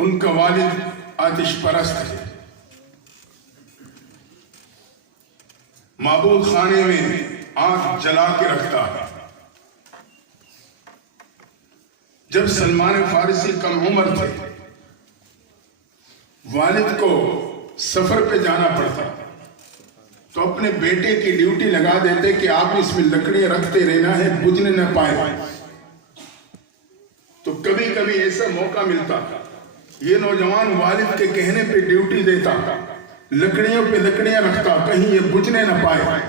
ان کا والد آتش پرست ہے، معبود خانے میں آگ جلا کے رکھتا ہے۔ جب سلمان فارسی کم عمر تھے، والد کو سفر پہ جانا پڑتا تو اپنے بیٹے کی ڈیوٹی لگا دیتے کہ آپ اس میں لکڑیاں رکھتے رہنا ہے، بجھنے نہ پائے۔ تو کبھی کبھی ایسا موقع ملتا، یہ نوجوان والد کے کہنے پہ ڈیوٹی دیتا، لکڑیوں پہ لکڑیاں رکھتا، کہیں یہ بجھنے نہ پائے۔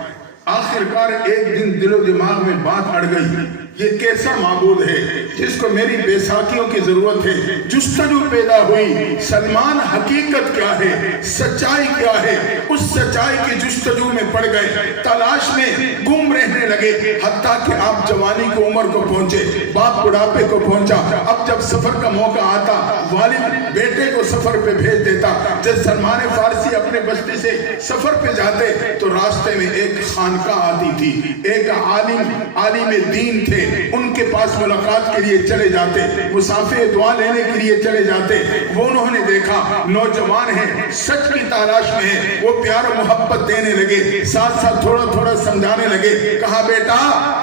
آخرکار ایک دن دل و دماغ میں بات اڑ گئی، یہ کیسا معبود ہے جس کو میری بیساکھیوں کی ضرورت ہے؟ جستجو پیدا ہوئی، سلمان حقیقت کیا ہے، سچائی کیا ہے؟ اس سچائی کی جستجو میں پڑ گئے، تلاش میں گم رہنے لگے، حتیٰ کہ آپ جوانی کو عمر کو پہنچے، باپ بڑھاپے کو پہنچا۔ اب جب سفر کا موقع آتا، والد بیٹے کو سفر پہ بھیج دیتا۔ جب سلمان فارسی اپنے بستی سے سفر پہ جاتے تو راستے میں ایک خانقاہ آتی تھی، ایک عالم دین تھے، ان کے پاس ملاقات کے لیے چلے جاتے، مسافر دعا لینے کے لیے چلے جاتے۔ وہ انہوں نے دیکھا نوجوان ہیں، سچ کی تلاش میں ہیں، وہ پیار و محبت دینے لگے، ساتھ ساتھ تھوڑا تھوڑا سمجھانے لگے۔ کہا بیٹا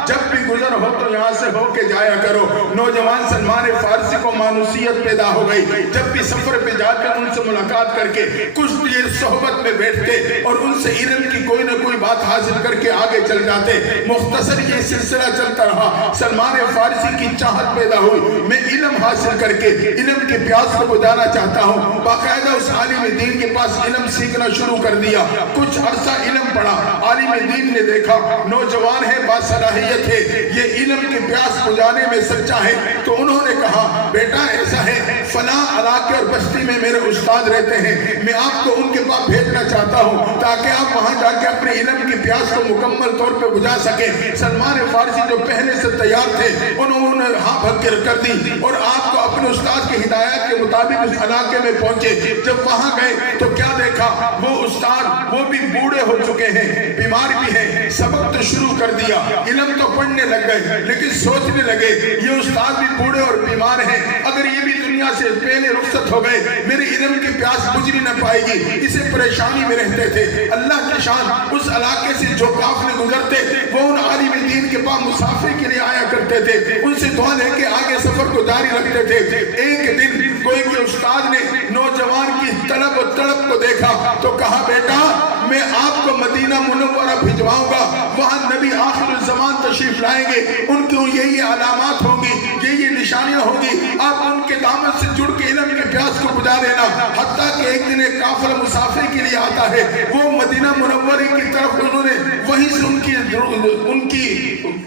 جب بھی گزر ہو تو یہاں سے ہو کے جایا کرو۔ نوجوان سلمان فارسی کو مانوسیت پیدا ہو گئی، جب بھی سفر پہ جا کر ان سے ملاقات کر کے کچھ دیر صحبت میں بیٹھتے اور ان سے علم کی کوئی نہ کوئی بات حاصل کر کے آگے چل جاتے۔ مختصر یہ سلسلہ چلتا رہا، سلمان فارسی کی چاہت پیدا ہوئی، میں علم حاصل کر کے علم کے پیاس کو بجھانا چاہتا ہوں۔ باقاعدہ اس عالم دین کے پاس علم سیکھنا شروع کر دیا، کچھ عرصہ علم پڑھا۔ عالم دین نے دیکھا نوجوان ہے، باصلاحیت ہے، یہ علم کے پیاس بجھانے میں سچا ہے، تو انہوں نے کہا بیٹا ایسا ہے، فلاں علاقے اور بستی میں میرے استاد رہتے ہیں، میں آپ کو ان کے پاس بھیجنا چاہتا ہوں تاکہ آپ وہاں جا کے اپنے علم کی پیاس کو مکمل طور پہ بجھا سکیں۔ سلمان فارسی جو پہلے سے تیار تھے، انہوں نے ہاں بھکر کر دی اور آپ کو اپنے استاد کی ہدایت کے مطابق اس علاقے میں پہنچے۔ جب وہاں گئے تو کیا دیکھا، وہ استاد وہ بھی بوڑھے ہو چکے ہیں، بیمار بھی ہیں۔ سبق تو شروع کر دیا، علم تو پڑھنے لگ گئے، لیکن سوچنے لگے یہ استاد بھی بوڑھے اور بیمار ہیں، اگر یہ بھی دنیا سے پہلے رخصت ہو گئے میرے علم کی پیاس بجھ نہ پائے گی۔ اسے پریشانی میں رہتے تھے۔ اللہ کی شان، اس علاقے سے جو قافلے گزرتے وہ ان عالم دین کے پاس مسافر کے لیے آیا کرتے تھے، ان سے دعا لے کے آگے سفر کو جاری رکھتے تھے۔ ایک دن کوئی کہ استاد نے نوجوان کی طلب و طلب کو دیکھا تو کہا بیٹا میں آپ کو مدینہ منورہ بھجواؤں گا، وہاں نبی آخر الزمان تشریف لائیں گے، ان کی یہی علامات ہوں گی، یہی نشانیاں ہوں گی، آپ ان کے دامن سے جڑ کے علم کے پیاس کو بجھا دینا۔ حتیٰ کہ ایک دن ایک قافلہ مسافر کے لیے آتا ہے، وہ مدینہ منورہ کی طرف انہوں نے وہیں سے ان کی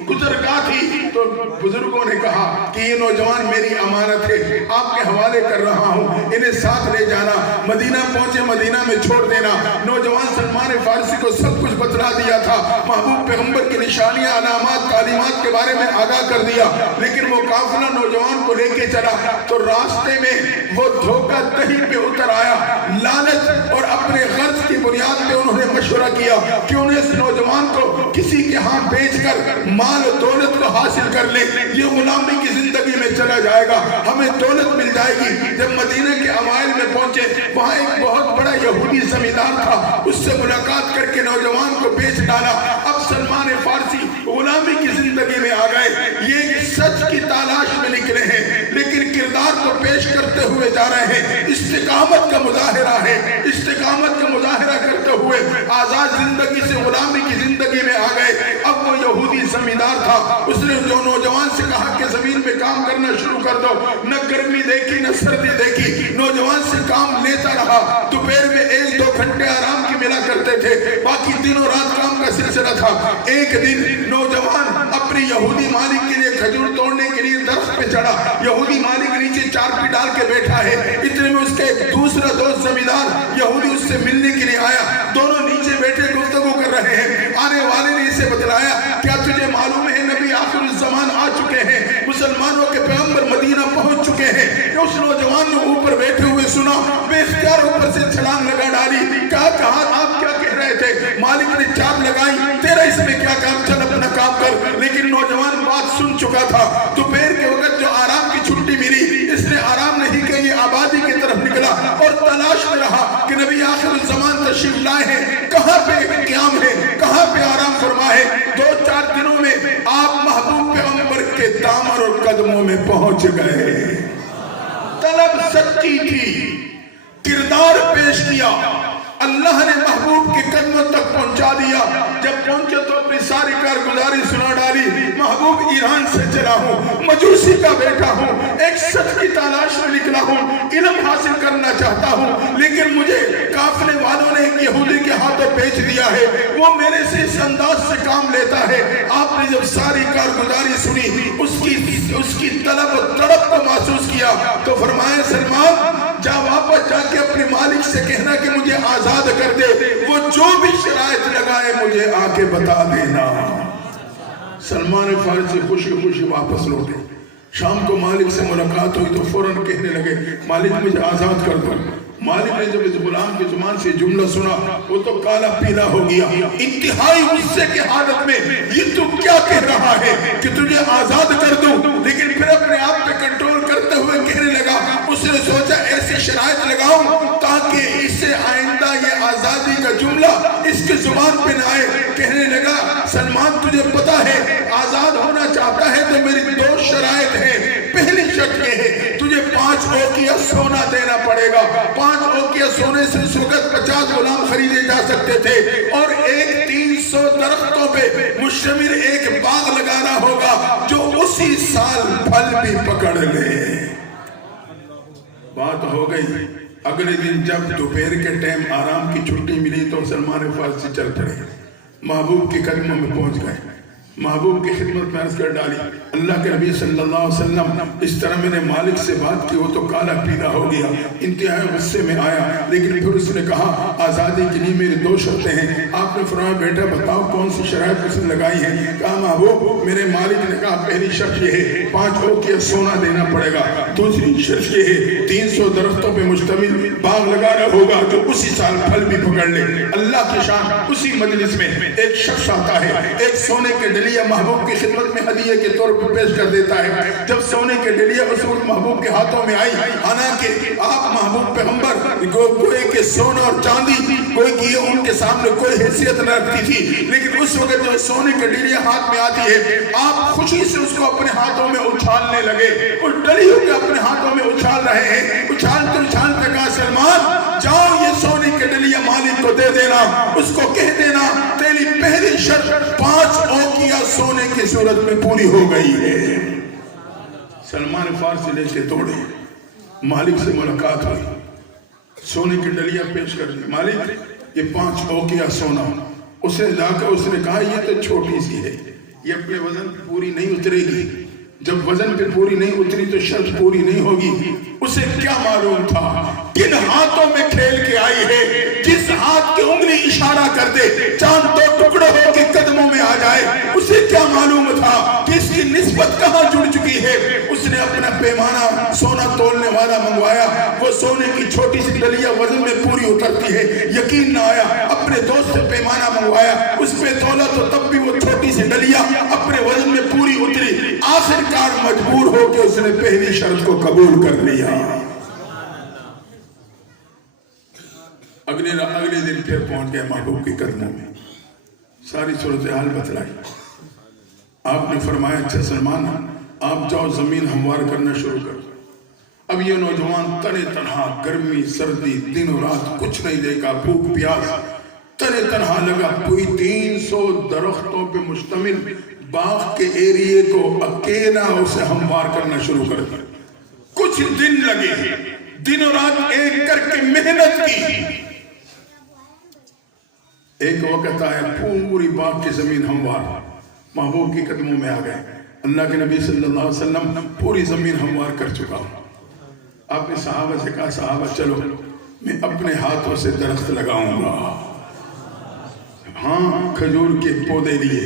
گزرگاہ تھی، تو بزرگوں نے کہا کہ یہ نوجوان میری امانت ہے، آپ کے حوالے کر رہا ہوں، انہیں ساتھ لے جانا، مدینہ پہنچے مدینہ میں چھوڑ دینا۔ نوجوان سلمان فارسی کو سب کچھ بتلا دیا تھا، محبوب پیغمبر کی نشانیاں، علامات، تعلیمات کے بارے میں آگاہ کر دیا، لیکن وہ قافلہ نوجوان کو لے کے چلا تو راستے میں وہ دھوکہ دہی پہ اتر آیا۔ لالچ اور اپنے غرض کی بنیاد پہ انہوں نے مشورہ کیا کہ انہیں اس نوجوان کو کسی کے ہاں بیچ کر مال و دولت کو حاصل کر لے، یہ غلامی کی زندگی میں چلا جائے گا، ہمیں دولت مل جائے گی۔ جب مدینہ کے اوائل میں پہنچے، وہاں ایک بہت بڑا یہودی زمیندار تھا، اس سے ملاقات کر کے نوجوان کو بیچ ڈالا۔ اب سلمان فارسی غلامی کی زندگی میں آ گئے، یہ سچ کی تلاش میں نکلے ہیں، لیکن کردار کو پیش کرتے ہوئے جا رہے ہیں، استقامت کا مظاہرہ ہے، استقامت کا مظاہرہ کرتے ہوئے آزاد زندگی سے غلامی کی زندگی میں آ گئے۔ اب وہ یہودی زمیندار تھا، اس نے جو نوجوان سے کہا کہ زمین میں کام کرنا شروع کر دو، نہ گرمی دیکھی نہ سردی دیکھی، نوجوان سے کام لیتا رہا۔ دوپہر میں 1-2 گھنٹے آرام کی ملا کرتے تھے، باقی دنوں رات کام کا سلسلہ تھا۔ ایک دن نوجوان اپنی یہودی مالک کے لیے کھجور توڑنے کے لیے درخت پہ چڑھا، یہودی مالک نیچے چارپی ڈال کے بیٹھا ہے، اتنے میں اس کا ایک دوسرا دوست زمیندار یہودی اس سے ملنے کے لیے آیا، دونوں نیچے بیٹھے گفتگو کر رہے ہیں۔ آنے والے نے اسے بتلایا کیا تجھے معلوم ہے نبی آخر الزمان آ چکے ہیں، مسلمانوں کے پیغمبر مدینہ پہنچ چکے ہیں؟ اس نوجوان نے اوپر بیٹھے ہوئے سنا، بے اختیار اوپر سے چھلانگ لگا ڈالی، کہا آپ کیا کہہ رہے تھے؟ مالک نے چاپ لگائی، تیرا اس میں کیا کام، چل اپنا کام کر۔ لیکن نوجوان بات سن چکا تھا، دوپہر کے وقت جو آرام کی چھٹی ملی، اس نے آرام نہیں کہ یہ آبادی کی طرف کہ نبی آخر الزمان تشریف لائے ہیں، کہاں پہ قیام ہے، کہاں پہ آرام فرما ہے؟ 2-4 دنوں میں آپ محبوب پیغمبر کے دامن اور قدموں میں پہنچ گئے۔ طلب سچی تھی، کردار پیش کیا، اللہ نے محبوب کے قدموں تک پہنچا دیا۔ جب پہنچے تو اپنی ساری کارگزاری سنا ڈالی، محبوب ایران سے چلا ہوں، مجوسی کا بیٹا ہوں، ایک سچ کی تلاش میں نکلا ہوں، علم حاصل کرنا چاہتا ہوں، لیکن مجھے قافلے والوں نے ایک یہودی کے ہاتھوں بیچ دیا ہے، وہ میرے سے اس انداز سے کام لیتا ہے۔ آپ نے جب ساری کارگزاری سنی، اس کی طلب و تڑپ کو محسوس کیا تو فرمایا سلمان جا واپس جا کے اپنے مالک سے کہنا کہ مجھے آزاد کر دے، وہ جو بھی شرائط لگائے مجھے آ کے بتا دینا۔ سلمان فارسی خوشی خوشی واپس لوٹے۔ شام کو مالک سے ملاقات ہوئی تو فوراً کہنے لگے مالک مجھے آزاد کر دو۔ مالک نے جب اس غلام کی زبان سے جملہ سنا وہ تو کالا پیلا ہو گیا، انتہائی غصے کی حالت میں یہ تو کیا کہہ رہا ہے کہ تجھے آزاد کر دوں، لیکن پھر اپنے آپ پہ کنٹرول کرتے ہوئے کہنے لگا اس نے سوچا ایسی شرائط لگاؤں تاکہ اس سے آئندہ یہ آزادی کا جملہ اس کی زبان پہ نہ آئے۔ کہنے لگا سلمان تجھے پتا ہے آزاد ہونا چاہتا ہے تو میری 2 شرائط ہیں۔ پہلی شرط یہ ہے تجھے 5 اوقیہ سونا دینا پڑے گا۔ 5 اوقیہ سونے سے اس وقت 50 غلام خریدے جا سکتے تھے، اور 300 درختوں پہ مشتمل ایک باغ لگانا ہوگا جو اسی سال پھل بھی پکڑ لے۔ بات ہو گئی۔ اگلے دن جب دوپہر کے ٹائم آرام کی چھٹی ملی تو سلمان فارسی چل پڑے، محبوب کے قدموں میں پہنچ گئے، محبوب کی خدمت میں عرض کر ڈالی اللہ کے نبی صلی اللہ علیہ وسلم اس طرح میں نے مالک سے بات کی، وہ تو کالا پیلا ہو گیا، انتہائی غصے میں آیا، لیکن پھر اس نے کہا آزادی کے لیے میری 2 شرطیں ہیں۔ آپ نے فرمایا بیٹا بتاؤ کون سی شرائط اس نے لگائی ہیں؟ کہا محبوب میرے مالک نے کہا پہلی شرط یہ ہے 5 اوقیہ سونا دینا پڑے گا، دوسری شرط یہ ہے 300 درختوں پہ مشتمل باغ لگانا ہوگا جو اسی سال پھل بھی پکڑ لے۔ اللہ کی شان، اسی مجلس میں ایک شخص آتا ہے، ایک سونے کے ڈلیا محبوب کی خدمت میں ہدیے کے طور پر پیش کر دیتا ہے۔ جب سونے کے ڈلیا اس وقت محبوب کے ہاتھوں میں آئی، حالانکہ آپ محبوب پیغمبر گوئے کہ سونا اور چاندی کوئی کی ان کے سامنے کوئی حیثیت نہ رکھتی تھی، لیکن اس وقت جو سونے کے ڈلیا ہاتھ میں آتی ہے آپ خوشی سے اس کو اپنے ہاتھوں میں اچھالنے لگے، اور ڈلیوں کے اپنے ہاتھوں میں اچھال رہے ہیں۔ اچھالتے اچھالتے کہا سلمان جاؤ یہ سونے کے ڈلیا مالک کو دے دینا، اس کو کہہ دینا تیری پہلی شرط 5 اوقیہ سونے کی صورت میں پوری ہو گئی ہے۔ سلمان فارسی لے کے دوڑے، مالک سے ملاقات ہوئی، سونے کی ڈلیا پیش کر دی، مالک یہ 5 اوقیہ سونا۔ اسے جا کر اس نے کہا یہ تو چھوٹی سی ہے، یہ اپنے وزن پہ پوری نہیں اترے گی، جب وزن پہ پوری نہیں اتری تو شرط پوری نہیں ہوگی۔ اسے کیا معلوم تھا کن ہاتھوں میں کھیل کے آئی ہے، جس ہاتھ کی انگلی اشارہ کر دے چاند 2 ٹکڑے ہو کے قدموں میں آ جائے، اسے کیا معلوم تھا کہ اس کی نسبت کہاں جڑ چکی ہے۔ اس نے اپنا پیمانہ سونا تولنے والا منگوایا، وہ سونے کی چھوٹی سی ڈلیا وزن میں پوری اترتی ہے، یقین نہ آیا، اپنے دوست سے پیمانہ منگوایا، اس پہ تولا تو تب بھی وہ چھوٹی سی ڈلیا اپنے وزن میں پوری اتری، آخرکار مجبور ہو کے اس نے پہلی شرط کو قبول کر لیا۔ اگلے دن پھر پہنچ گئے محبوب کے قدموں میں، ساری صورتحال بتلائی۔ آپ نے فرمایا اچھا سلمان آپ جاؤ زمین ہموار کرنا شروع کر۔ اب یہ نوجوان تنے تنہا، گرمی سردی دن و رات کچھ نہیں دیکھا، بھوک پیاس، تنے تنہا لگا، کوئی 300 درختوں پہ مشتمل باغ کے ایریے کو اکیلا اسے ہموار کرنا شروع کر دیا۔ کچھ دن لگے، دن و رات ایک کر کے محنت کی۔ ایک وقت آیا پوری باغ کی زمین ہموار، محبوب کے قدموں میں آ گئے۔ اللہ کے نبی صلی اللہ علیہ وسلم پوری زمین ہموار کر چکا ہوں۔ آپ نے صحابہ سے کہا صحابہ چلو میں اپنے ہاتھوں سے درخت لگاؤں گا۔ ہاں کھجور کے پودے لیے،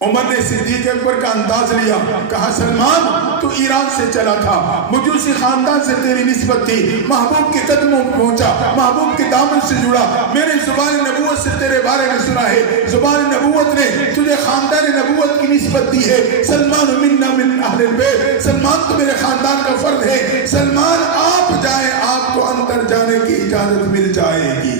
عمر نے صدیق اکبر کا انداز لیا، کہا سلمان تو ایران سے چلا تھا، مجوسی خاندان سے تیری نسبت تھی، محبوب کے قدموں پہنچا، محبوب کے دامن سے جڑا، میں نے زبان نبوت سے تیرے بارے میں سنا ہے، زبان نبوت نے تجھے خاندان نبوت کی نسبت دی ہے، سلمان منا من اہل البیت، سلمان تو میرے خاندان کا فرد ہے، سلمان آپ جائیں آپ کو اندر جانے کی اجازت مل جائے گی۔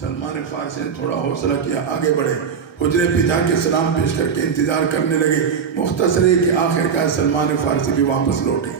سلمان فارسی نے تھوڑا حوصلہ کیا، آگے بڑھے، حجرے پہ جا کے سلام پیش کر کے انتظار کرنے لگے۔ مختصر ہے کہ آخر کار سلمان فارسی بھی واپس لوٹے۔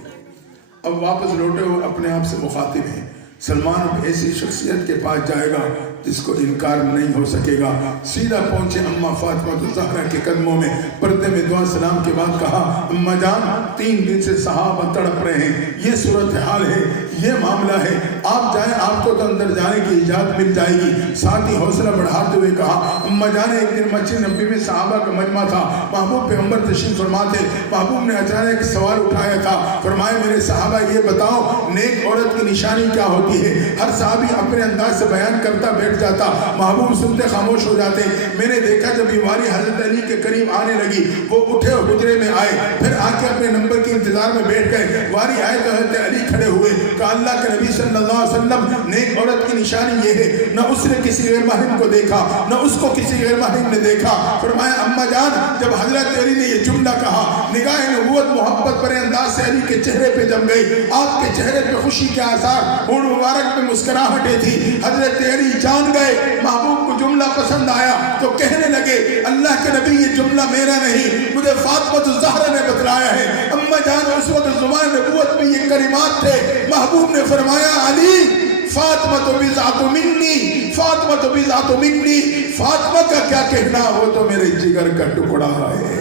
اب واپس لوٹے وہ اپنے آپ سے مخاطب ہیں، سلمان اب ایسی شخصیت کے پاس جائے گا جس کو انکار نہیں ہو سکے گا۔ سیدھا پہنچے اماں فاطمہ الزہرا کے قدموں میں، پردے میں دعا سلام کے بعد کہا اماں جان 3 دن سے صحابہ تڑپ رہے ہیں، یہ صورتحال ہے، یہ معاملہ ہے، آپ جائیں آپ کو تو اندر جانے کی اجازت مل جائے گی۔ ساتھ ہی حوصلہ بڑھاتے ہوئے کہا اماں جان ایک دن مسجد نبوی میں صحابہ کا مجمع تھا، محبوب پیغمبر تشریف فرما تھے، محبوب نے اچانک ایک سوال اٹھایا تھا، فرمائے میرے صحابہ یہ بتاؤ نیک عورت کی نشانی کیا ہوتی ہے؟ ہر صحابی اپنے انداز سے بیان کرتا بیٹھ جاتا، محبوب سنتے خاموش ہو جاتے۔ میں نے دیکھا جب یہ واری حضرت علی کے قریب آنے لگی، وہ اٹھے اور حجرے میں آئے، پھر آ کے اپنے نمبر کے انتظار میں بیٹھ گئے۔ واری آئے تو حضرت علی کھڑے ہوئے، کہا اللہ کے نبی صلی اللہ علیہ وسلم نیک عورت کی نشانی یہ ہے، نہ اس نے کسی غیر محرم کو دیکھا نہ اس کو کسی غیر محرم نے دیکھا۔ فرمایا اماں جان جب حضرت علی نے یہ جملہ کہا، نگاہ نبوت محبت بھرے انداز سے علی کے چہرے پہ جم گئی، آپ کے چہرے پہ خوشی کے آثار، ہونٹ مبارک پہ مسکراہٹیں تھی۔ حضرت علی جان گئے محبوب کو جملہ پسند آیا تو کہنے لگے اللہ کے نبی یہ جملہ میرا نہیں، مجھے فاطمہ الزہرا نے بتلایا ہے۔ اماں جان اس وقت زبان نبوت میں یہ کلمات تھے، محبوب نے فرمایا علی فاطمہ بضعۃ منی، فاطمہ بضعۃ منی، فاطمہ کا کیا کہنا، وہ تو میرے جگر کا ٹکڑا ہے۔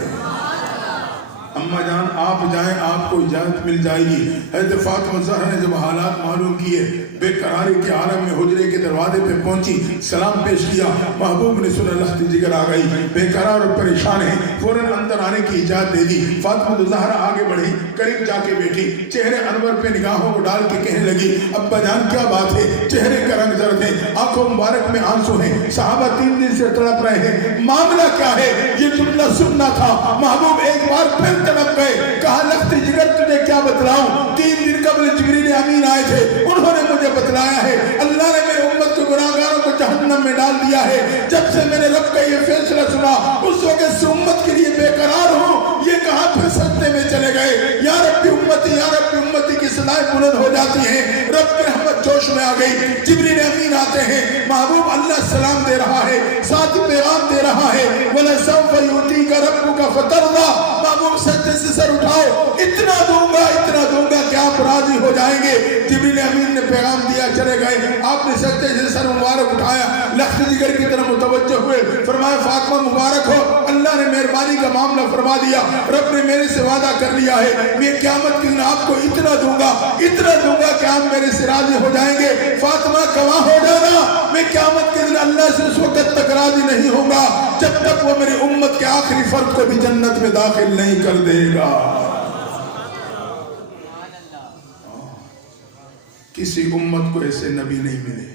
اماں جان آپ جائیں آپ کو اجازت مل جائے گی۔ حضرت فاطمہ زہرا نے جب حالات معلوم کیے، بے قراری کے عالم میں حجرے کے دروازے پہ پہنچی، سلام پیش کیا، محبوب نے سنا لخت جگر آ گئی، بے قرار اور پریشان ہے، فوراً اندر آنے کی اجازت دے دی۔ فاطمہ زہرا آگے بڑھی، قریب جا کے بیٹھی، چہرے انور پہ نگاہوں کو ڈال کے کہنے لگی ابا جان کیا بات ہے؟ چہرے کا رنگ زرد ہے، آنکھوں مبارک میں آنسو ہیں، صحابہ 3 دن سے تڑپ رہے ہیں، معاملہ کیا ہے؟ یہ جملہ سننا تھا۔ محبوب ایک بار پھر تڑپ گئے، کہا لخت جگر تجھے کیا بتلاؤں؟ 3 دن قبل جبریل امین آئے تھے، انہوں نے مجھے بتلایا ہے اللہ نے میرے امت کے گناہگاروں کو جہنم میں ڈال دیا ہے۔ جب سے میں نے رب کا یہ فیصلہ سنا اس وقت سے امت کے لیے بے قرار ہوں۔ یہ کہا پھر سجدے میں چلے گئے، یا رب امتی یا رب امتی کی صدائیں بلند ہو جاتی ہیں، رب کی رحمت جوش میں آ گئی، جبریل امین آتے ہیں، محبوب اللہ سلام دے رہا ہے، ساتھ پیغام دے رہا ہے وَلَسَوْفَ يُؤْتِيكَ رَبُّكَ فَتَرْضَىٰ، محبوب سجدے سے سر اٹھاؤ، اتنا دوں گا کہ آپ راضی ہو جائیں گے۔ جبریل امین نے پیغام دیا، چلے گئے، آپ نے سجدے سے سر مبارک اٹھایا، لخت جگر کی طرف متوجہ ہوئے، فرمایا فاطمہ مبارک ہو، اللہ نے مہربانی کا معاملہ فرما دیا، رب نے میرے سے وعدہ کر لیا ہے میں قیامت کے دن آپ کو اتنا دوں گا کہ آپ میرے سے راضی ہو جائیں گے۔ فاطمہ گواہ ہو جانا، میں قیامت کے دن اللہ سے اس وقت تک راضی نہیں ہوں گا جب تک وہ میری امت کے آخری فرد کو بھی جنت میں داخل نہیں کر دے گا۔ کسی امت کو ایسے نبی نہیں ملے،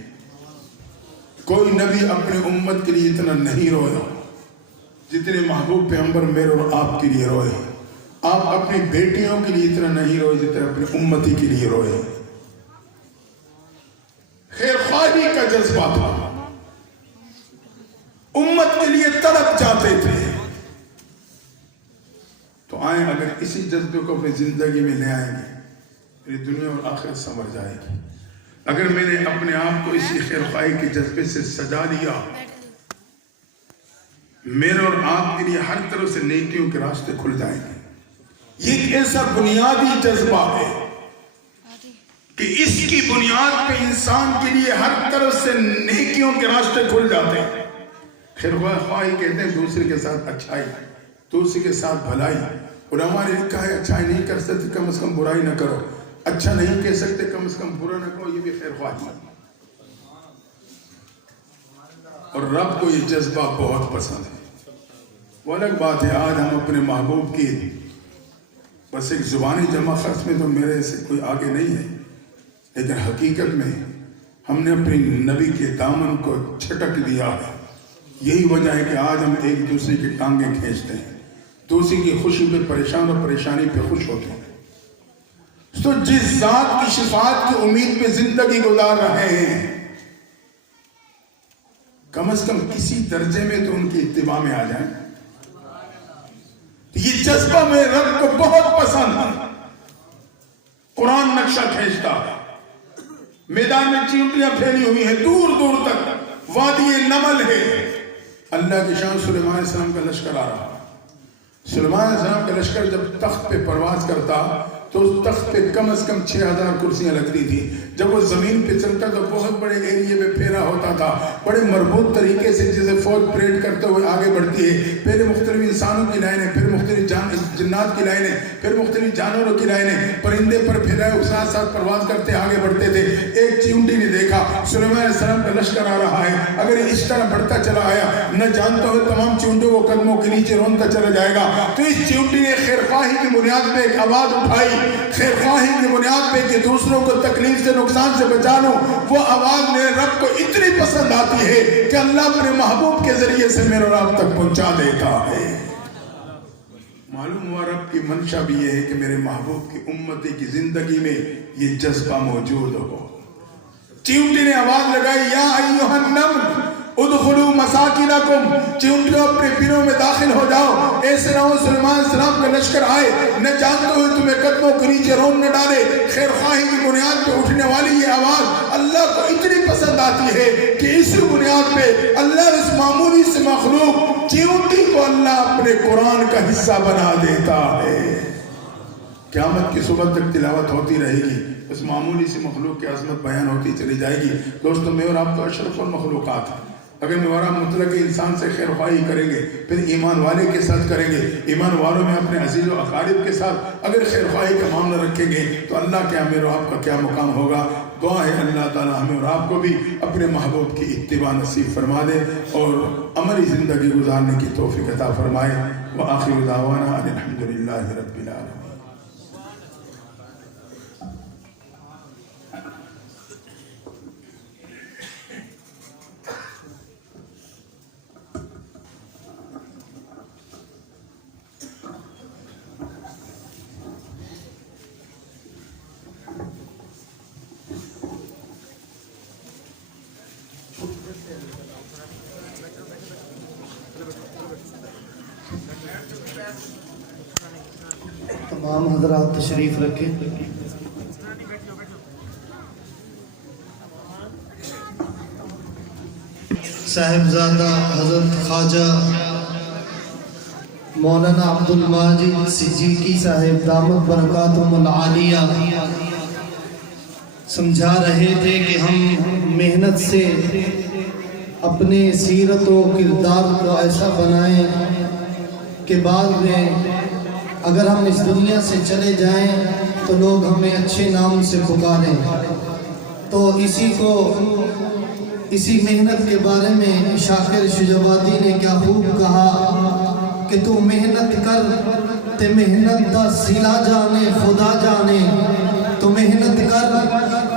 کوئی نبی اپنے امت کے لیے اتنا نہیں رویا جتنے محبوب پیغمبر میرے اور آپ کے لیے روئے۔ آپ اپنی بیٹیوں کے لیے اتنا نہیں روئے جتنے اپنے امتی کے لیے روئے۔ خیر خواہی کا جذبہ تھا، امت کے لیے تڑپ جاتے تھے۔ تو آئیں اگر اسی جذبے کو اپنی زندگی میں لے آئیں گے میری دنیا اور آخرت سنور جائے گی۔ اگر میں نے اپنے آپ کو اسی خیر خواہی کے جذبے سے سجا لیا، میرے اور آپ کے لیے ہر طرف سے نیکیوں کے راستے کھل جائیں گے۔ یہ ایک ایسا بنیادی جذبہ ہے کہ اس کی بنیاد پہ انسان کے لیے ہر طرف سے نیکیوں کے راستے کھل جاتے ہیں۔ خیر خواہی کہتے ہیں دوسرے کے ساتھ اچھائی، دوسرے کے ساتھ بھلائی۔ علماء نے لکھا ہے اچھائی نہیں کر سکتے کم از کم برائی نہ کرو، اچھا نہیں کہہ سکتے کم از کم برا نہ کرو، یہ بھی خیر خواہی۔ اور رب کو یہ جذبہ بہت پسند ہے۔ وہ الگ بات ہے آج ہم اپنے محبوب کی بس ایک زبانی جمع خرچ میں تو میرے سے کوئی آگے نہیں ہے، لیکن حقیقت میں ہم نے اپنی نبی کے دامن کو چھٹک دیا ہے، یہی وجہ ہے کہ آج ہم ایک دوسرے کی ٹانگیں کھینچتے ہیں، دوسرے کی خوشی پہ پریشان اور پریشانی پہ خوش ہوتے ہیں۔ تو جس ذات کی شفاعت کی امید پہ زندگی گزار رہے ہیں، کم از کم کسی درجے میں تو ان کی اتباع میں آ جائیں۔ یہ جذبہ میں رب کو بہت پسند ہے۔ قرآن نقشہ کھینچتا، میدان میں چیونٹیاں پھیلی ہوئی ہیں، دور دور تک وادی نمل ہے۔ اللہ کی شان سلیمان علیہ السلام کا لشکر آ رہا۔ سلیمان علیہ السلام کا لشکر جب تخت پہ پرواز کرتا تو اس تخت پہ کم از کم 6000 کرسیاں لگتی تھی۔ جب وہ زمین پہ چلتا تو بہت بڑے ایریے میں پھیرا ہوتا تھا، بڑے مربوط طریقے سے جیسے فوج پریڈ کرتے ہوئے آگے بڑھتی ہے۔ پہلے مختلف انسانوں کی لائنیں، پھر مختلف جنات کی لائنیں، پھر مختلف جانوروں کی لائنیں، پرندے پر پھیلائے ساتھ ساتھ پرواز کرتے آگے بڑھتے تھے۔ ایک چیونٹی نے دیکھا سلیمان علیہ السلام کا لشکر آ رہا ہے، اگر اس طرح بڑھتا چلا آیا نہ جانتا ہو تمام چیونٹوں کو قدموں کے نیچے رونتا چلا جائے گا۔ تو اس چیونٹی نے خیرخواہی کی بنیاد پہ ایک آواز اٹھائی، خیرخواہی کی بنیاد پہ کہ دوسروں کو تکلیف سے نقصان سے بچا لوں۔ وہ آواز میرے رب کو اتنی پسند آتی ہے کہ اللہ اپنے محبوب کے ذریعے سے میرے رب تک پہنچا دیتا ہے۔ معلوم ہوا رب کی منشا بھی یہ ہے کہ میرے محبوب کی امتی کی زندگی میں یہ جذبہ موجود ہو۔ چیونٹی نے آواز لگائی، یا ایھا النمل ادخلوا مساکنکم، چیونٹیوں اپنے پنوں میں داخل ہو جاؤ۔ ایسے نہ ہو سلیمان علیہ السلام کا لشکر آئے نہ جانتے ہوئے تمہیں قدموں کے نیچے رون نہ ڈالے۔ خیر خواہی کی بنیاد پہ اٹھنے والی یہ آواز اللہ کو اتنی پسند آتی ہے کہ اسی بنیاد پہ اللہ اس معمولی سے مخلوق چیونٹی کو اللہ اپنے قرآن کا حصہ بنا دیتا ہے۔ قیامت کی صبح تک تلاوت ہوتی رہے گی، اس معمولی سی مخلوق کی عظمت بیان ہوتی چلی جائے گی۔ دوستو میں اور آپ تو اشرف المخلوقات ہیں۔ اگر میں اور آپ مطلق انسان سے خیر خواہی کریں گے، پھر ایمان والے کے ساتھ کریں گے، ایمان والوں میں اپنے عزیز و اقارب کے ساتھ اگر خیر خواہی کا معاملہ رکھیں گے تو اللہ کے میرے آپ کا کیا مقام ہوگا۔ دعا ہے اللہ تعالیٰ ہمیں اور آپ کو بھی اپنے محبوب کی اتباع نصیب فرما دے اور عملی زندگی گزارنے کی توفیق عطا فرمائے۔ وآخر دعوانا ان الحمدللہ رب العالمین۔ تمام حضرات تشریف رکھیں۔ صاحبزادہ حضرت خواجہ مولانا عبد الماجد سجیکی صاحب دامت برکاتہم العالیہ سمجھا رہے تھے کہ ہم محنت سے اپنے سیرت و کردار کو ایسا بنائیں کہ بعد میں اگر ہم اس دنیا سے چلے جائیں تو لوگ ہمیں اچھے نام سے پکاریں۔ تو اسی محنت کے بارے میں شاکر شجابادی نے کیا خوب کہا کہ تو محنت کر تے محنت دا سلا جانے خدا جانے، تو محنت کر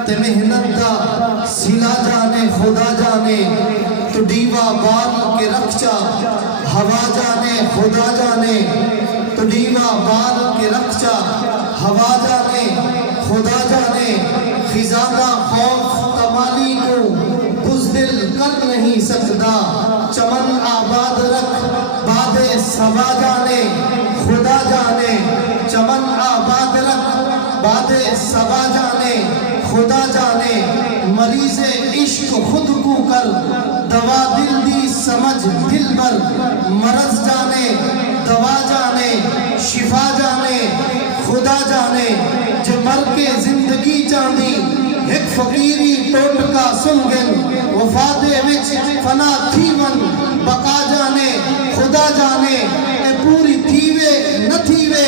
تے محنت دا سلا جانے خدا جانے، تو ڈیوا بال کے رکھچا ہوا جانے خدا جانے، تو ڈیوا بال کے رکھچا ہوا جانے خدا جانے، خزانہ خوف تمالی کو بزدل کر نہیں سکتا، چمن آباد رکھ باد سبا جانے خدا جانے، چمن آباد رکھ باد سبا جانے خدا جانے، مریض عشق خود کو کر دوا دل دی سمجھ دل بر، مرض جانے دوا جانے شفا جانے خدا جانے، جو مر کے زندگی چاندی ایک فقیری ٹوٹکا سنگن، وفادے وچ فنا تھیون بقا جانے خدا جانے، اے پوری تھیوے نہ تھیوے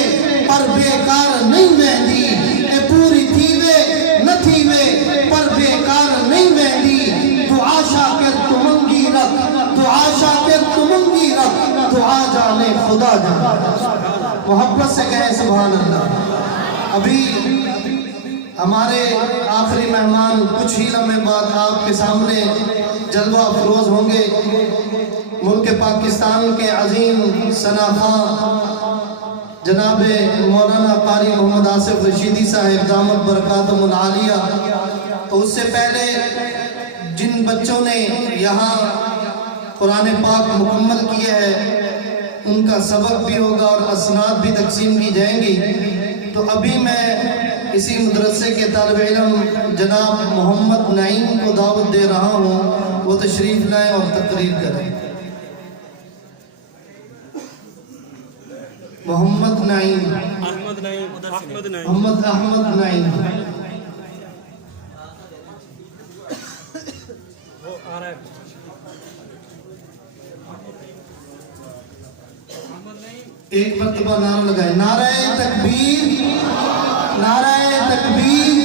پر بیکار نہیں مہندی، اے پوری تھیوے نہ تھیوے پر بیکار نہیں مہندی، دعا شاکر تمنگی رکھ، دعا شاکر تمنگی رکھ، دعا جانے خدا جانے۔ محبت سے کہیں سبحان اللہ۔ ابھی ہمارے آخری مہمان کچھ ہی لمحے بعد آپ کے سامنے جلوہ افروز ہوں گے۔ ملک پاکستان کے عظیم سناخواں جناب مولانا قاری محمد آصف رشیدی صاحب دامت برکاتہم العالیہ، تو اس سے پہلے جن بچوں نے یہاں قرآن پاک مکمل کیا ہے ان کا سبق بھی ہوگا اور اسناد بھی تقسیم کی جائیں گی۔ تو ابھی میں اسی مدرسے کے طالب علم جناب محمد نعیم کو دعوت دے رہا ہوں، وہ تشریف لائیں اور تقریر کریں۔ محمد نعیم، محمد احمد نعیم۔ ایک مرتبہ نعرہ لگائے، نعرہ تکبیر، نعرہ تکبیر،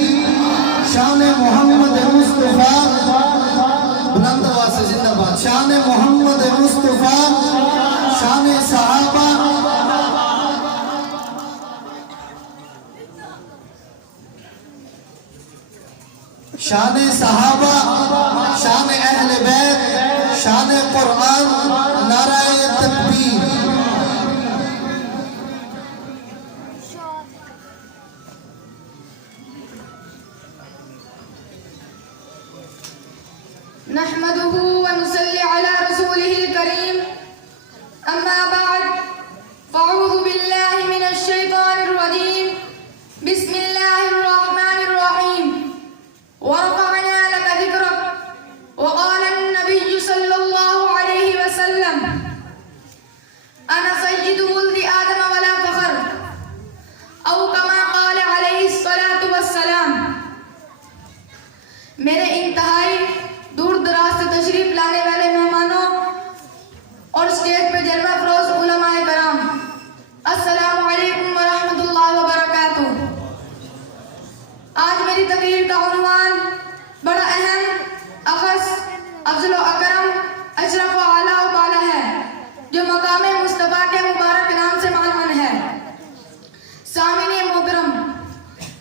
شان محمد مصطفیٰ، بلند آواز سے زندہ باد، شان محمد مصطفیٰ، شان صحابہ، شان صحابہ، شان اہل بیت، شان قرآن، نعرہ تکبیر۔ نحمده ونصلي على رسوله الكريم، أما بعد، فأعوذ بالله من الشيطان الرجيم، بسم الله الرحمن الرحيم، ورفعنا لك ذكرك، وقال النبي صلى الله عليه وسلم: أنا سيد ولد آدم ولا فخر، أو كما قال عليه الصلاة والسلام۔ میرے انتہائی دور دراز سے تشریف لانے والے مہمانوں اور اسٹیج پہ جلوہ افروز علماء کرام، السلام علیکم ورحمۃ اللہ وبرکاتہ۔ آج میری تقریر کا عنوان بڑا اہم، اخص، افضل و اکرم، اشرف و اعلیٰ و بالا ہے، جو مقام مصطفیٰ کے مبارک نام سے معلوم ہے۔ سامعین محترم،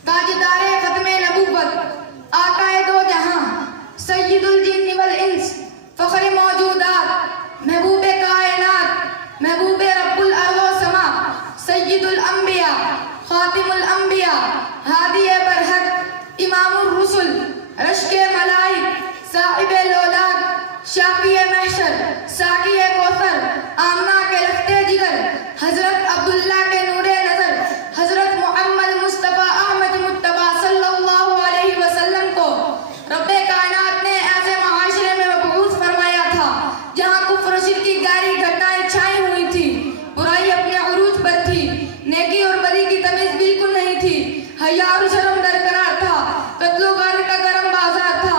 تاجدار ختم نبوت، آقا دو جہاں، سید الجن والانس، فخر موجودات، محبوب کائنات، محبوب رب الارض و سما، سید الانبیاء، خاتم الانبیاء، ہادی برحق، امام الرسل، رشک ملائک، صاحب لولاک، شافی محشر، ساقی کوثر، آمنہ کے لختے جگر، حضرت عبداللہ کے نور نظر، حضرت محمد مصطفیٰ احمد متبع صلی اللہ علیہ وسلم کو رب کائنات نے ایسے معاشرے میں مبعوث فرمایا تھا جہاں کفر و شرک کی گہری گھٹنائیں چھائی ہوئی تھی، برائی اپنے عروج پر تھی، نیکی اور بدی کی تمیز بالکل نہیں تھی، حیا اور شرم درکنار تھا، قتل و غارت کا گرم بازار تھا۔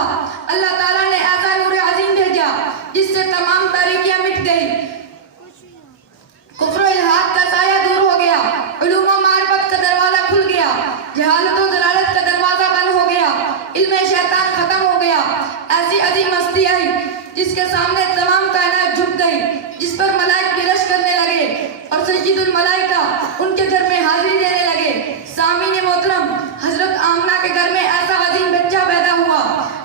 اللہ تعالیٰ نے ایسا نور عظیم بھیجا جس سے تمام تاریکیاں مٹ گئی، کفر و الحاد کا سایہ دور ہو گیا، علوم و معرفت کا دروازہ کھل گیا، جہالت و ضلالت کا دروازہ بند ہو گیا، علم شیطان ختم ہو گیا۔ ایسی عظیم ہستی آئی جس کے سامنے تمام کائنات جھک گئی، جس پر ملائک گرش کرنے لگے اور سید الملائکہ ان کے گھر میں حاضری دینے لگے۔ سامعین محترم، حضرت آمنہ کے گھر میں ایسا عظیم بچہ پیدا ہوا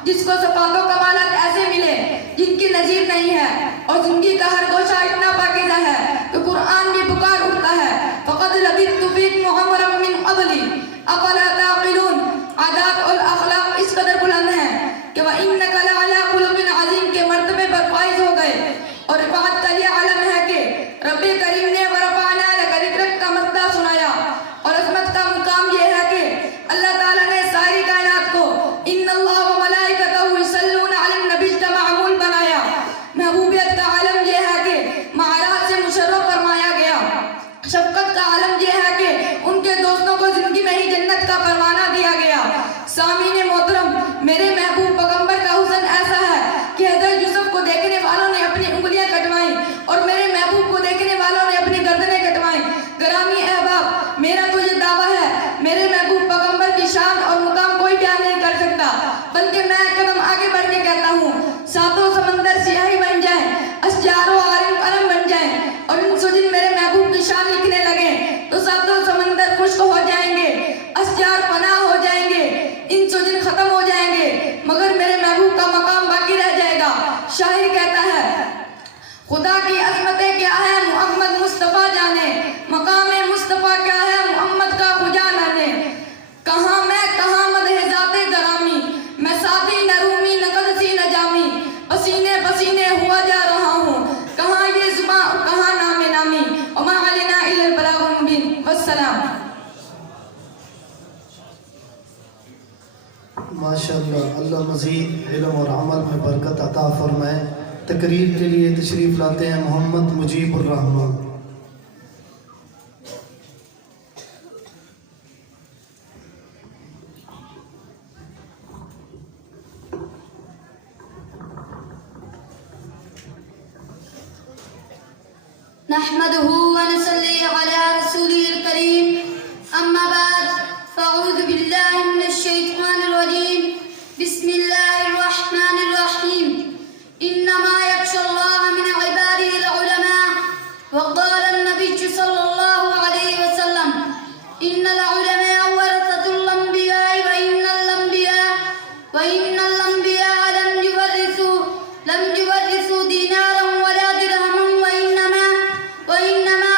جس کو صفات و کمالات ایسے ملے جن کی نظیر نہیں ہے، اور زندگی کا ہر گوشہ اتنا پاکیزہ ہے کہ قرآن بھی پکار اٹھتا ہے، فقد لبثت فیکم عمرا من قبلی افلا تعقلون۔ عادات اور اخلاق اس قدر بلند ہیں کہ وَإِنَّكَ لَعَلَىٰ خُلُقٍ عَظِيمٍ کے مرتبے پر فائز ہو گئے، اور رفعت کا یہ علم ہے کہ رب کریم نے وَرَفَعْنَا لَكَ ذِكْرَكَ کا مدح سنایا، اور عظمت کا مقام یہ ہے کہ اللہ تعالیٰ نے ساری کائنات کو ان اللہ وملائکتہ یصلون علی النبی کا معمول بنایا۔ محبوبیت کا عالم یہ ہے کہ معراج سے مشرف فرمایا گیا، شفقت کا عالم یہ ہے کہ ان کے دوستوں کو زندگی میں ہی جنت کا والسلام. ماشاءاللہ، اللہ مزید علم اور عمل میں برکت عطا فرمائے. تقریر کے لیے تشریف لاتے ہیں محمد مجیب الرحمن. نحمده ونصلي على رسوله الكريم. أما بعد، فأعوذ بالله من الشيطان الرجيم. بسم الله الرحمن الرحيم. إنما يخشى الله من عباده العلماء. وقال النبي صلى الله عليه وسلم: إن العلماء ورثة الأنبياء وإن الأنبياء لم يورثوا دينارا ولا درهما وإنما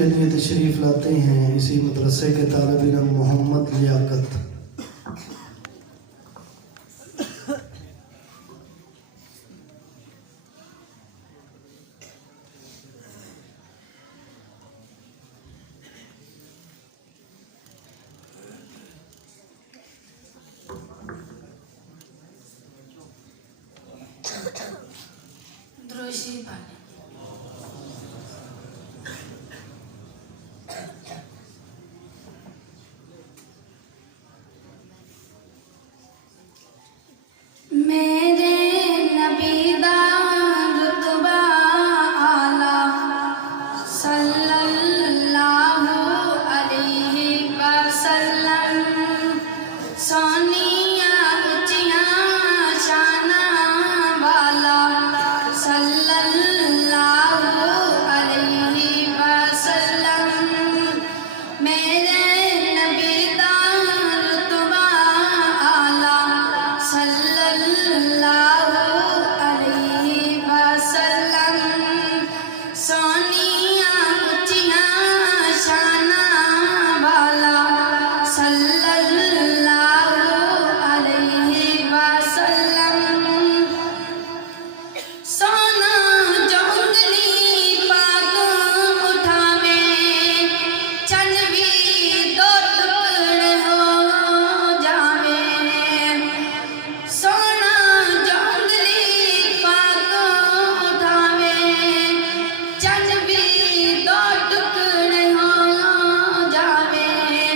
کے لیے تشریف لاتے ہیں اسی مدرسے کے طالب علم محمد لیاقت۔ درشی پانے میرے نبی دا رتبہ اعلیٰ صلی اللہ علیہ وسلم، سونیا اچیاں شاناں والا صلی اللہ علیہ وسلم، میرے نبی دا رتبہ اعلیٰ صلی اللہ علیہ وسلم، سونیا اچیاں شاناں والا صلی اللہ علیہ وسلم، سونا جو انگلی پاک اٹھاویں چن بھی دو ٹکڑے ہو جاویں، سونا جو انگلی پاک اٹھاویں چن بھی دو ٹکڑے ہو جاویں،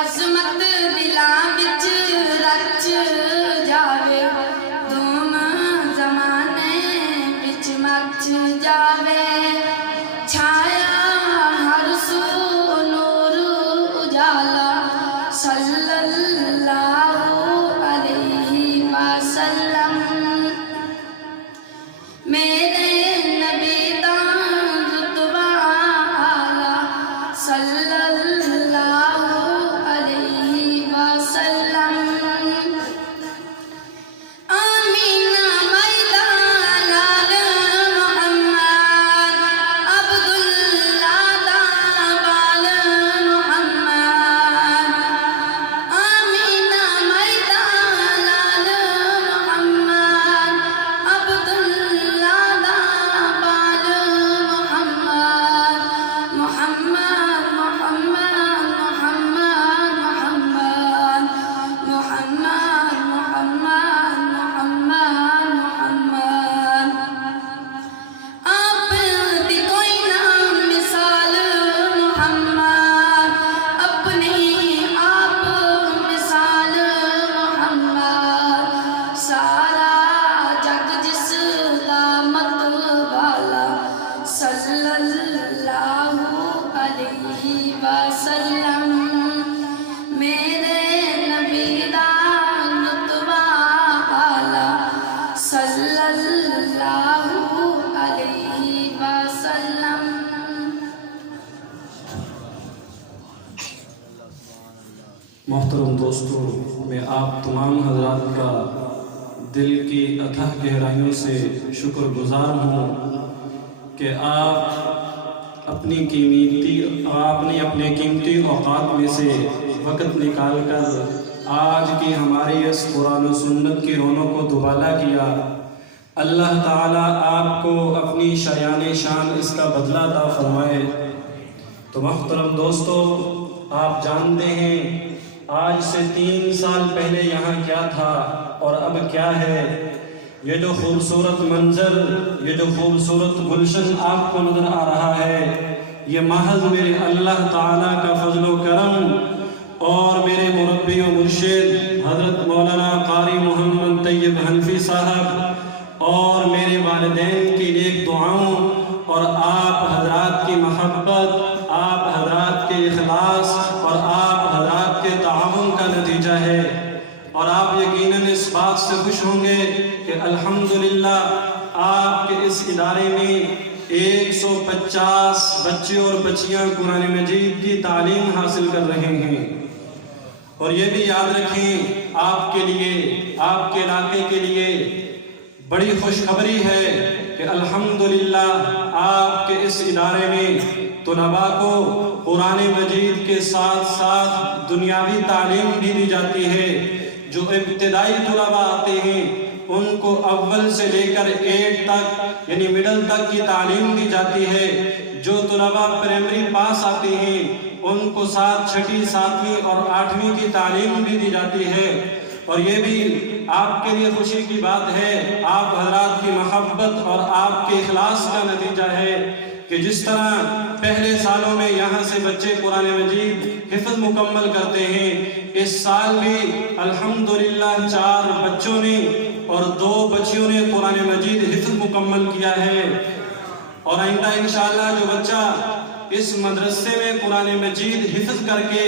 عظمت دلاں وچ رچ جاوے، دھوم زمانے وچ مچ جاوے، چھایا ہر سو نور اجالا صلی اللہ علیہ وسلم، میرے نبی دا رتبہ اعلیٰ صلی اللہ علیہ وسلم، آمینہ میدا لال محمد، عبداللہ دا بال محمد، آمینہ میدا لال محمد، عبداللہ دا بال محمد، محمد محمد محمد محمد محمد محمد محمد محمد، آپ دی کوئی نہ مثال محمد، اپنے آپ مثال محمد، سارا جگ جس دا مت والا صلی اللہ علیہ وسلم، میرے نبی دا رتبہ اعلیٰ صلی اللہ علیہ وسلم۔ محترم دوستو، میں آپ تمام حضرات کا دل کی اتھاہ گہرائیوں سے شکر گزار ہوں کہ آپ نے اپنے قیمتی اوقات میں سے وقت نکال کر آج کی ہماری اس قرآن و سنت کی رونق کو دوبالا کیا۔ اللہ تعالیٰ آپ کو اپنی شایان شان اس کا بدلہ عطا فرمائے۔ تو محترم دوستو، آپ جانتے ہیں آج سے 3 سال پہلے یہاں کیا تھا اور اب کیا ہے۔ یہ جو خوبصورت منظر، یہ جو خوبصورت گلشن آپ کو نظر آ رہا ہے، یہ محض میرے اللہ تعالیٰ کا فضل و کرم اور میرے مربی و مرشد حضرت مولانا قاری محمد طیب حنفی صاحب اور میرے والدین کی نیک دعاؤں اور آپ حضرات کی محبت، آپ حضرات کے اخلاص اور آپ حضرات کے تعاون کا نتیجہ ہے۔ اور آپ یقیناً اس بات سے خوش ہوں گے کہ الحمدللہ آپ کے اس ادارے میں 150 بچے اور بچیاں قرآن مجید کی تعلیم حاصل کر رہے ہیں۔ اور یہ بھی یاد رکھیں، آپ کے لیے، آپ کے علاقے کے لیے بڑی خوشخبری ہے کہ الحمدللہ آپ کے اس ادارے میں طلباء کو قرآن مجید کے ساتھ ساتھ دنیاوی تعلیم بھی دی جاتی ہے۔ جو ابتدائی طلباء آتے ہیں ان کو اول سے لے کر 8 تک یعنی مڈل تک کی تعلیم دی جاتی ہے۔ جو طلباء پرائمری پاس آتے ہیں ان کو 7، 6، 7ویں اور 8ویں کی تعلیم بھی دی جاتی ہے۔ اور یہ بھی آپ کے لیے خوشی کی بات ہے، آپ حضرات کی محبت اور آپ کے اخلاص کا نتیجہ ہے کہ جس طرح پہلے سالوں میں یہاں سے بچے قرآن مجید حفظ مکمل کرتے ہیں، اس سال بھی الحمدللہ 4 بچوں نے اور 2 بچیوں نے قرآن مجید حفظ مکمل کیا ہے۔ اور آئندہ انشاءاللہ جو بچہ اس مدرسے میں قرآن مجید حفظ کر کے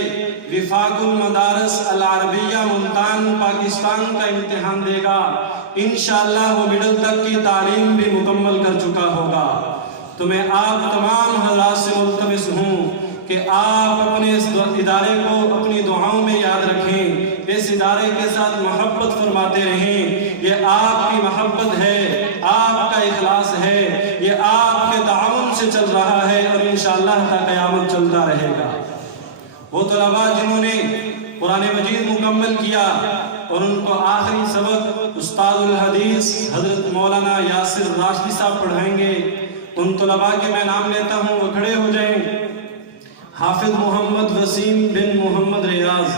وفاق المدارس العربیہ ملتان پاکستان کا امتحان دے گا، انشاءاللہ وہ مڈل تک کی تعلیم بھی مکمل کر چکا ہوگا۔ تو میں آپ تمام حضرات سے ملتمس ہوں کہ آپ اپنے اس ادارے کو اپنی دعاؤں میں یاد رکھیں، اس ادارے کے ساتھ محبت فرماتے رہیں۔ یہ آپ کی محبت ہے، آپ کا اخلاص ہے، یہ آپ کے تعاون سے چل رہا ہے اور انشاءاللہ تا قیامت چلتا رہے گا۔ وہ طلباء جنہوں نے قرآن مجید مکمل کیا اور ان کو آخری سبق استاد الحدیث حضرت مولانا یاسر راشدی صاحب پڑھائیں گے، ان طلباء کے میں نام لیتا ہوں، وہ کھڑے ہو جائیں۔ حافظ محمد وسیم بن محمد ریاض،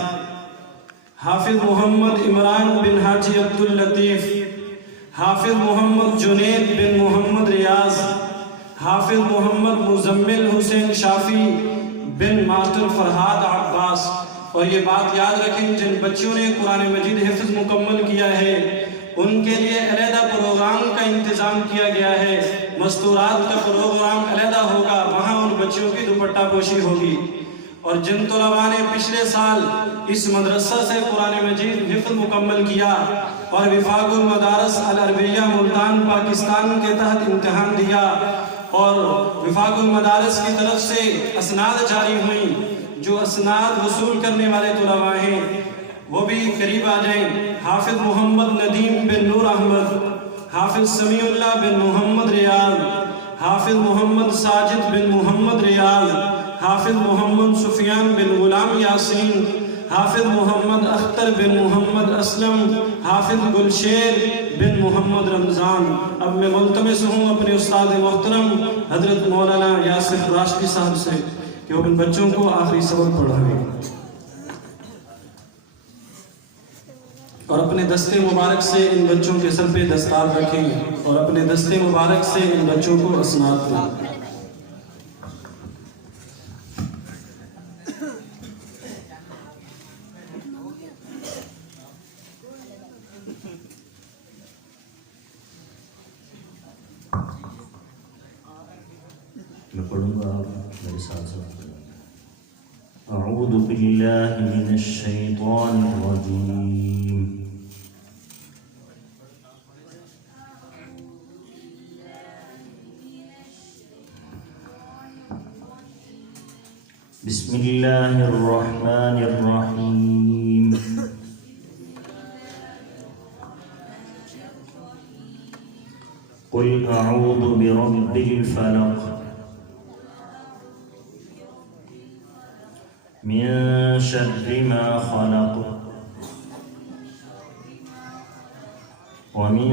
حافظ محمد عمران بن حاجی عبداللطیف، حافظ محمد جنید بن محمد ریاض، حافظ محمد مزمل حسین شافی بن ماسٹر فرحاد عباس۔ اور یہ بات یاد رکھیں، جن بچیوں نے قرآن مجید حفظ مکمل کیا ہے ان کے لیے علیحدہ پروگرام کا انتظام کیا گیا ہے، مستورات کا پروگرام علیحدہ ہوگا، وہاں ان بچیوں کی دوپٹہ پوشی ہوگی۔ اور جن طلباء نے پچھلے سال اس مدرسہ سے قرآن مجید حفظ مکمل کیا اور وفاق المدارس العربیہ ملتان پاکستان کے تحت امتحان دیا اور وفاق المدارس کی طرف سے اسناد جاری ہوئیں، جو اسناد وصول کرنے والے طلباء ہیں وہ بھی قریب آ جائیں۔ حافظ محمد ندیم بن نور احمد، حافظ سمیع اللہ بن محمد ریاض، حافظ محمد ساجد بن محمد ریاض، حافظ محمد سفیان بن غلام یاسین، حافظ محمد اختر بن محمد اسلم، حافظ گلشیر بن محمد رمضان۔ اب میں ملتمس ہوں اپنے استاد محترم حضرت مولانا یاسر راشدی صاحب سے کہ وہ ان بچوں کو آخری سبق پڑھائیں اور اپنے دستے مبارک سے ان بچوں کے سر پہ دستار رکھیں اور اپنے دستے مبارک سے ان بچوں کو اسناد دیں۔ میں پڑھوں گا، آپ میرے ساتھ ساتھ اعوذ باللہ من الشیطان الرجیم، بسم اللہ الرحمن الرحیم، قل اعوذ برب الفلق من شر ما خلق ومن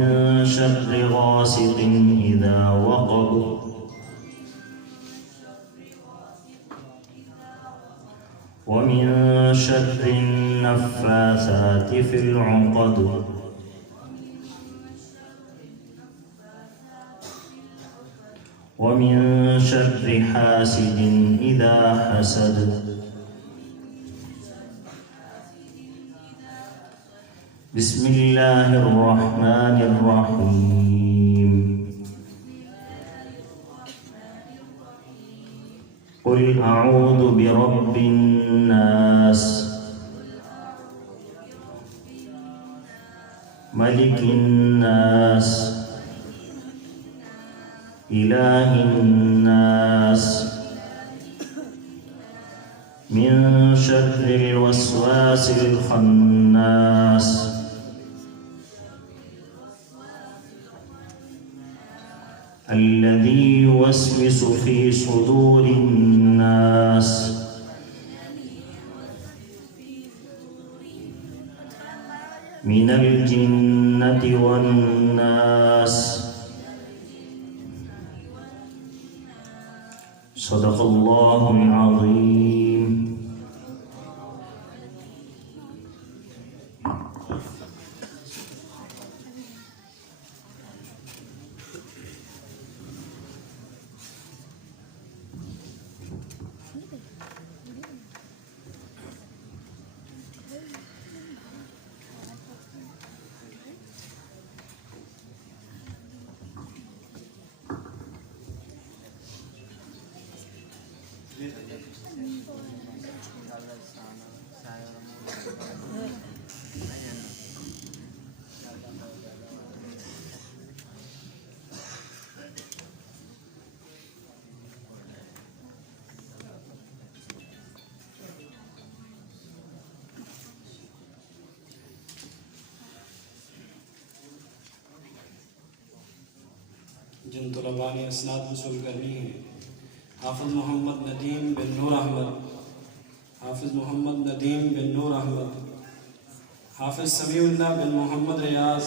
شر غاسق إذا وقب ومن شر النفاثات في العقد ومن شر حاسد إذا حسد بسم اللہ الرحمن الرحیم، قل اعوذ برب الناس ملک الناس الہ الناس من شر الوسواس الخناس الذي يوسوس في صدور الناس من الجنة والناس. صدق الله العظيم. جن طلباء نے اسناد وصول کرنی ہے: حافظ محمد ندیم بن نور احمد، حافظ محمد ندیم بن نور احمد، حافظ سمیع اللہ بن محمد ریاض،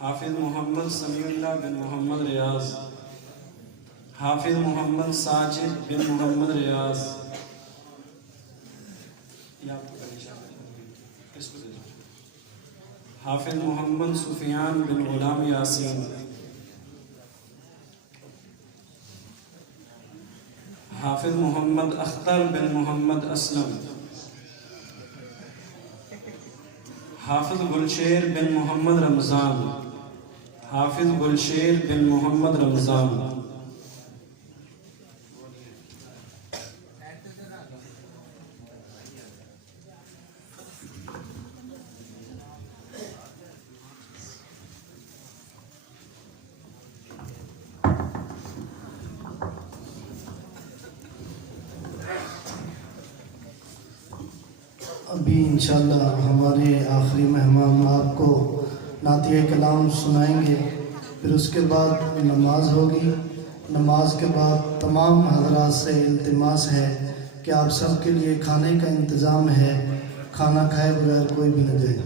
حافظ محمد سمیع اللہ بن محمد ریاض، حافظ محمد ساجد بن محمد ریاض، حافظ محمد سفیان بن غلام یاسین، حافظ محمد اختر بن محمد اسلم، حافظ گلشیر بن محمد رمضان، حافظ گلشیر بن محمد رمضان، ابھی انشاءاللہ ہمارے آخری مہمان آپ کو نعتیہ کلام سنائیں گے، پھر اس کے بعد نماز ہوگی۔ نماز کے بعد تمام حضرات سے التماس ہے کہ آپ سب کے لیے کھانے کا انتظام ہے، کھانا کھائے بغیر کوئی بھی نہ جائے۔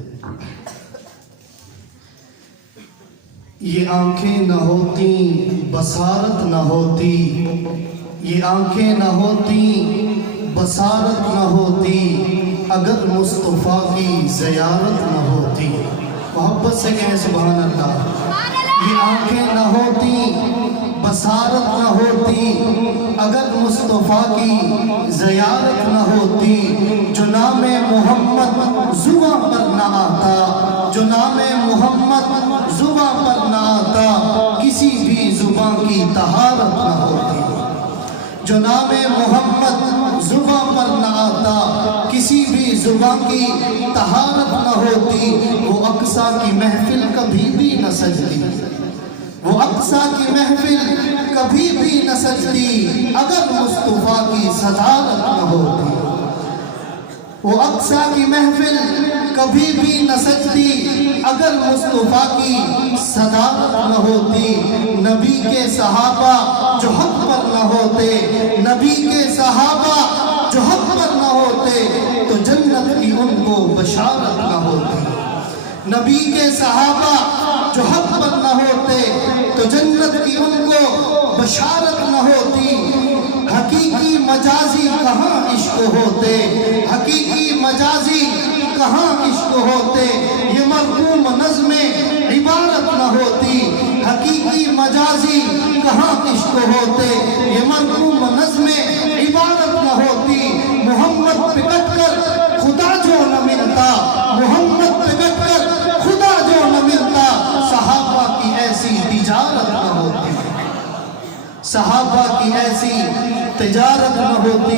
یہ آنکھیں نہ ہوتی بصارت نہ ہوتی، یہ آنکھیں نہ ہوتی بصارت نہ ہوتی، اگر مصطفیٰ کی زیارت نہ ہوتی۔ محبت سے کہیں سبحان اللہ۔ یہ آنکھیں نہ ہوتی بصارت نہ ہوتی، اگر مصطفیٰ کی زیارت نہ ہوتی، جو نام محمد زباں پر نہ آتا، جو نام محمد زباں پر نہ آتا، کسی بھی زباں کی طہارت نہ ہوتی۔ جو نام محمد زباں پر نہ آتا، کسی بھی زباں کی طہارت نہ ہوتی، وہ اقصیٰ کی محفل کبھی بھی نہ سجتی، وہ اقصیٰ کی محفل کبھی بھی نہ سجتی، اگر مصطفیٰ کی صدارت نہ ہوتی۔ وہ اقصیٰ کی محفل کبھی بھی نہ سجتی، اگر مصطفیٰ کی صدارت نہ ہوتی۔ نبی کے صحابہ جو حق پر نہ ہوتے، نبی کے صحابہ جو حق پر نہ ہوتے، تو جنت کی ان کو بشارت نہ ہوتی۔ نبی کے صحابہ جو حق پر نہ ہوتے، تو جنت کی ان کو بشارت نہ ہوتی۔ حقیقی مجازی کہاں عشق ہوتے، حقیقی مجازی کہاں عشق ہوتے، یہ مرقوم نظم عبارت نہ ہوتی۔ حقیقی مجازی کہاں عشق ہوتے، یہ مرقوم نظم عبارت نہ ہوتی۔ محمد پہ کٹ کر خدا جو نہ ملتا، محمد پہ کٹ کر خدا جو نہ ملتا، صحابہ کی ایسی تجارت نہ ہوتی، صحابہ کی ایسی تجارت نہ ہوتی.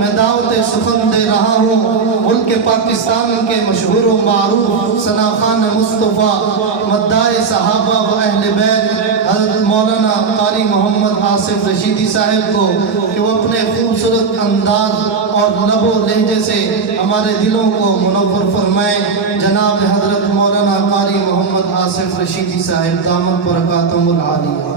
میں دعوت سخن دے رہا ہوں ملک پاکستان کے مشہور و معروف ثنا خان مصطفیٰ مداح صحابہ و اہل بیت حضرت مولانا قاری محمد آصف رشیدی صاحب کو کہ وہ اپنے خوبصورت انداز اور لب و لہجے سے ہمارے دلوں کو منور فرمائیں. جناب حضرت مولانا قاری محمد آصف رشیدی صاحب دامت برکاتہم العالیہ.